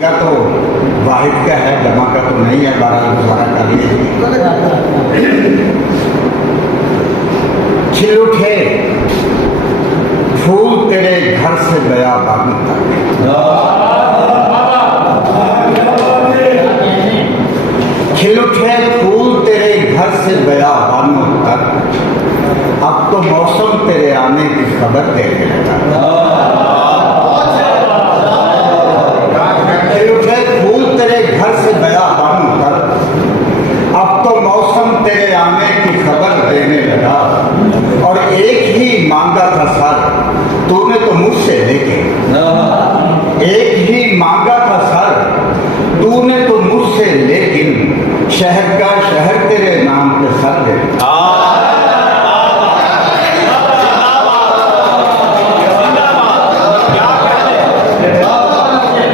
का तो वाहिद का है, जमा का तो नहीं है, 12 का लिए। खिल उठे फूल तेरे घर से बयाबान तक, खिल उठे फूल तेरे घर से बयाबानों तक, अब तो मौसम तेरे आने की खबर देने लगा। खिल उठे फूल तेरे घर से बयाबानों तक, अब तो मौसम तेरे आने की खबर देने लगा। और एक ही मांगा था सर तूने तो मुझसे लेके, एक ही मांगा था सर तूने तो मुझसे, लेकिन शहर का शहर तेरे नाम पे सर दे।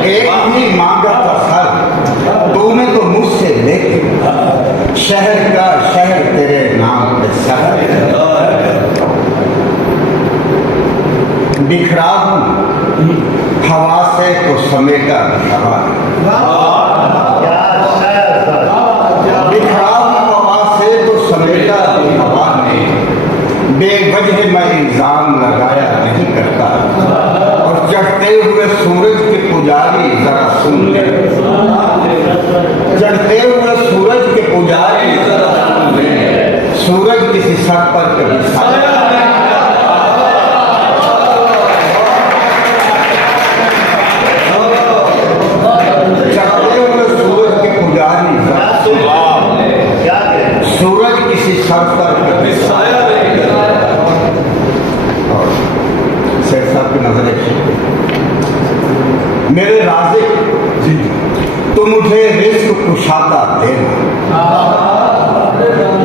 एक ही मांगा था सर तूने तो मुझसे, लेकिन शहर का शहर तेरे नाम पे सर दे। बिखरा हूं हवा से तो समेटा हवा, बिखरा हूं हवा से तो समेटा हवा ने, बेवजह मैं इल्जाम लगाया नहीं करता। और चढ़ते हुए सूरज के पुजारी जरा सुन ले, चढ़ते हुए सूरज के पुजारी जरा सुन ले, सूरज किसी सर पर कभी साया, सूरज किसी सर पर कभी साया नहीं करता। और शेख साहब की नजर रखिए, मेरे राज़िक तू मुझे रिज़्क़ कुशादा देना,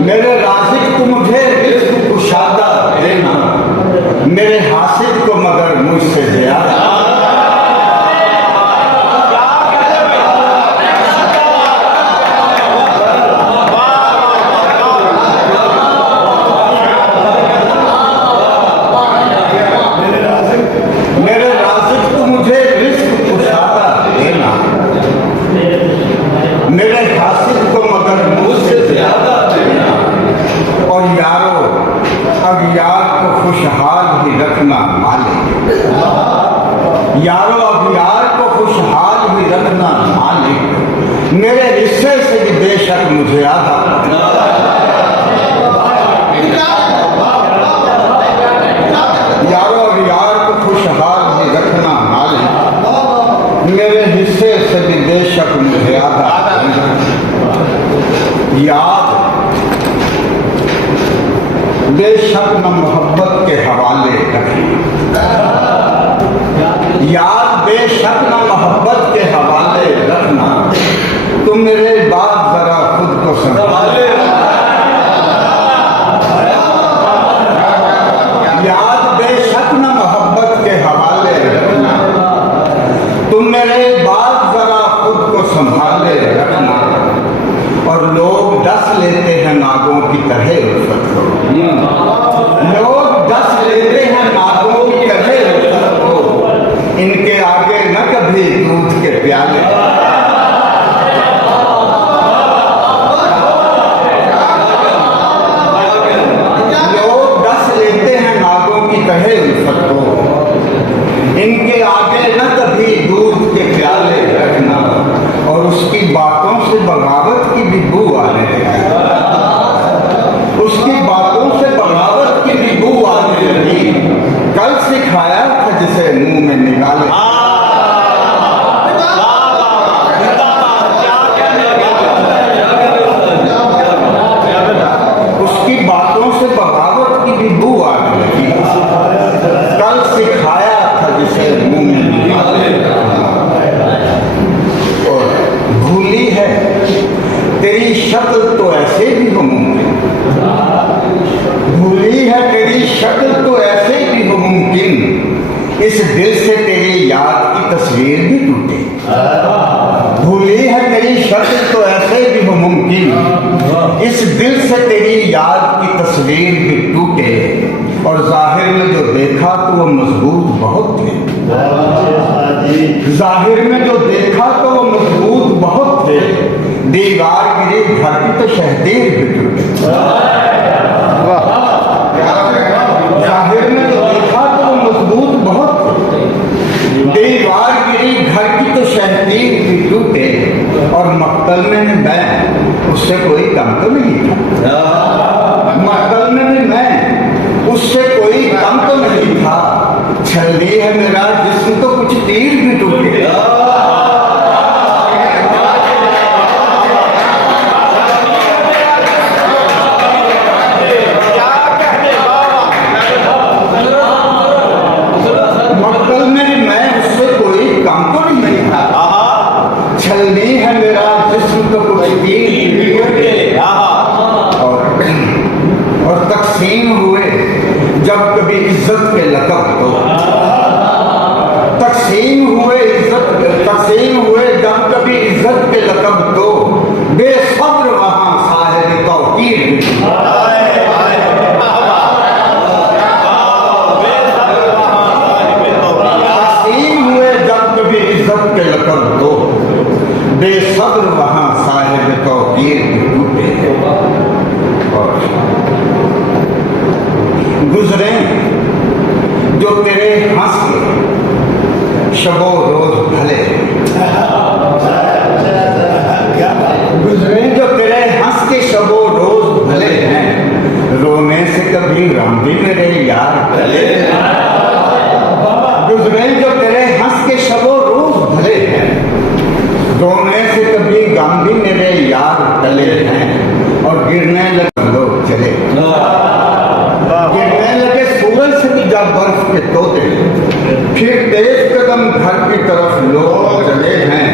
मेरे राज़िक तू मुझे रिज़्क़ कुशादा देना, मेरे हासिद को मगर मुझसे ज़्यादा। मेरे हासिल को मगर मुझसे ज्यादा देना। और यारो अब यार को खुशहाल ही रखना मालिक, यारो अब यार को खुशहाल ही रखना मालिक, मेरे हिस्से से भी बेशक मुझे आधा। यारो अब यार को खुशहाल ही रखना मालिक, मेरे हिस्से से भी बेशक मुझे आधा। याद बेशक न मोहब्बत के हवाले रखी, याद बेशक न मोहब्बत के हवाले रखना, तुम मेरे बाद जरा खुद को संभाले। याद बेशक न मोहब्बत के हवाले रखना, तुम मेरे बाद जरा खुद को संभाले रखना। और लोग डस लेते हैं नागों की तरह उल्फत को, लोग डस लेते हैं नागों की तरह उल्फत को, इनके आगे न कभी दूध के प्याले। लोग डस लेते हैं नागों की तरह उल्फत को, इनके आगे न कभी दूध के प्याले रखना। और उसकी बातों से बगावत की भी बू आने लगी, उसकी बातों से बगावत की भी बू आने लगी। कल सिखाया था जिसे मुंह में निकाले, उसकी बातों से बगावत की भी बू आने लगी। कल सिखाया था जिसे मुंह में निकाले। भूली है तेरी शक्ल तो ऐसे भी हो मुमकिन, भूली है तेरी शक्ल तो ऐसे भी हो मुमकिन, इस दिल से तेरी याद की तस्वीर भी टूटे। भूली है तेरी शक्ल तो ऐसे भी हो मुमकिन, इस दिल से तेरी याद की तस्वीर भी टूटे। और जाहिर में जो देखा तो वो मजबूत बहुत थे, जाहिर में जो देखा तो घर की तो शहदेर भी टूटे। जाहिर में तो देखा तो मजबूत बहुत थे, दीवार गिरी घर की तो शहदेर भी टूटे, और मक्तल में मैं उससे कोई कम तो नहीं था। मक्तल में मैं उससे कोई कम तो नहीं था। छल्ली है मेरा जिस्म तो कुछ तीर भी टूटे। मक्तल में मैं उससे कोई कम तो नहीं था। छलनी है मेरा जिस्म तो कुछ तीर भी टूटे। और तकसीम हुए जब कभी इज्जत के लकब तो, तकसीम हुए जब कभी इज्जत के लकब तो, बेसब्र वहां साहिब तौकीर। तकसीम हुए जब कभी इज्जत के लकब तो, बेसब्र वहां साहिब तौकीर टूटे। और गुजरे जो तेरे हंस के शबो रोज भले, गुजरे जो तेरे हंस के शबो रोज भले हैं, रोने से कभी गम भी मेरे यार भले। गुजरे जो तेरे हंस के शबो रोज भले हैं, रोने से कभी गम भी मेरे यार भले हैं। और गिरने लगे लोग चले, गिरने लगे सूरज से भी जब बर्फ के तोते, फिर तेज कदम घर की तरफ लोग चले हैं।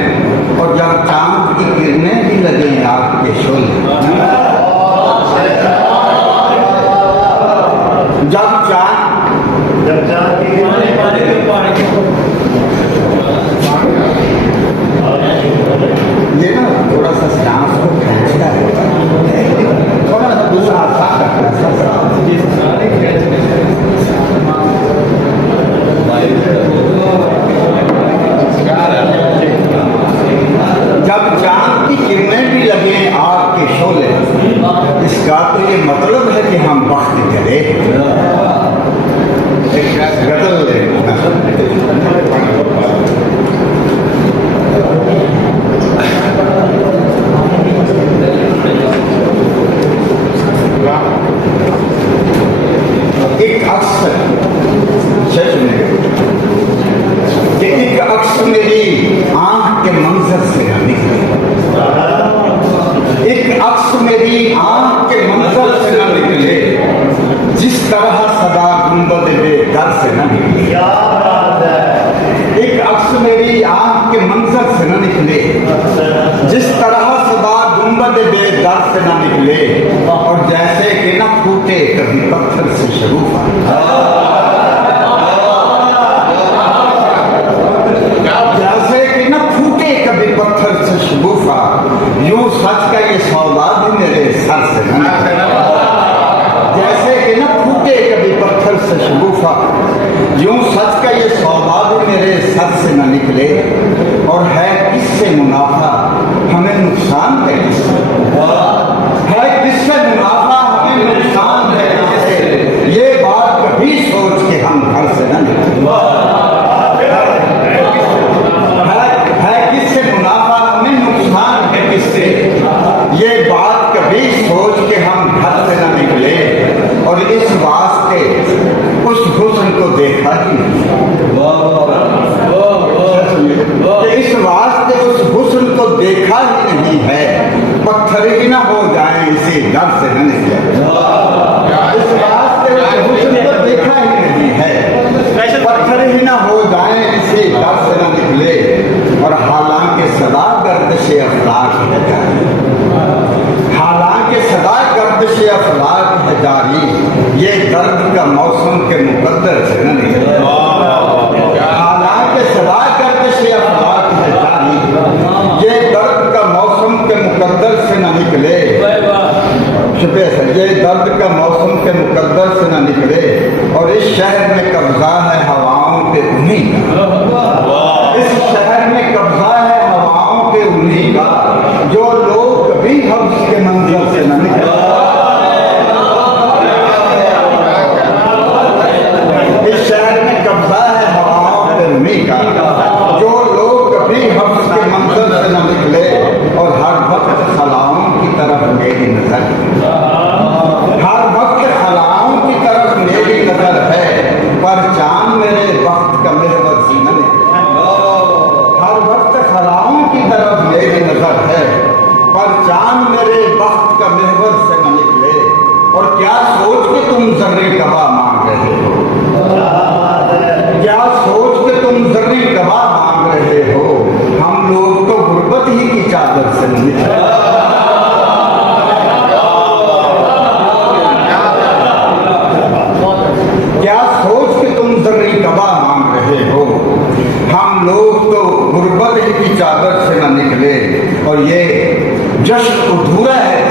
और जब चांद की किरणें भी लगे आपके शोले, जब चांद ये ना थोड़ा सा सांस को खींचता है, थोड़ा सा दूसरा जब चांद की किरणें भी लगे आपके शोले, इसका तो ये मतलब है कि हम वक्त चले एक अक्सर एक अक्सर मेरी आंख के मंजर से न निकले, एक अक्स मेरी आंख के मंजर से न निकले, जिस तरह सदा गुंबद बेघर से न निकले। एक अक्स मेरी आंख के मंजर से न निकले, जिस तरह सदा गुंबद बेघर से न निकले। और जैसे कि न फूटे कभी पत्थर से शगुफा, जैसे कि न फूटे कभी पत्थर से शगुफा, यूं सच का ये सौदा भी मेरे सर से न निकले। जैसे कि न फूटे कभी पत्थर से शगुफा, यूं सच का ये सौदा भी मेरे सर से न निकले। और है किससे मुनाफा हमें नुकसान है किससे, है किससे मुनाफा हमें नुकसान है किससे, ये बात कभी सोच के हम घर से न निकले। है किससे मुनाफा हमें नुकसान है किससे, ये बात कभी सोच के हम घर से न निकले। और इस वास्ते उस हुस्न को देखा ही नहीं, इस वास्ते उस हुस्न को देखा ही नहीं है, पत्थर ही ना हो जाए इसी डर से न निकले। इस वास्ते उस हुस्न को देखा ही नहीं है, पत्थर ही ना हो जाए इसी डर से न निकले। और हालांकि सदा गर्दिश अफलाक है जारी, हालांकि सदा गर्दिश अफलाक है जारी, ये दर्द का मौसम के मुकद्दर से न निकले। हालांकि सदा गर्दिश अफलाक है जारी, ये दर्द का मौसम के मुकद्दर से न निकले। ये दर्द का मौसम के मुकद्दर से न निकले। और इस शहर में कब्जा है हवाओं पे उन्हीं का, इस शहर में कब्जा है हवाओं पे उन्हीं का, जो लोग कभी हम जर्री कबा मांग रहे हो? क्या सोच के तुम जर्री कबा मांग रहे हो? हम लोग तो गुर्बत ही की चादर से निकले। क्या सोच के तुम जर्री कबा मांग रहे हो? हम लोग तो गुर्बत ही की चादर से न निकले। और ये जश्न अधूरा है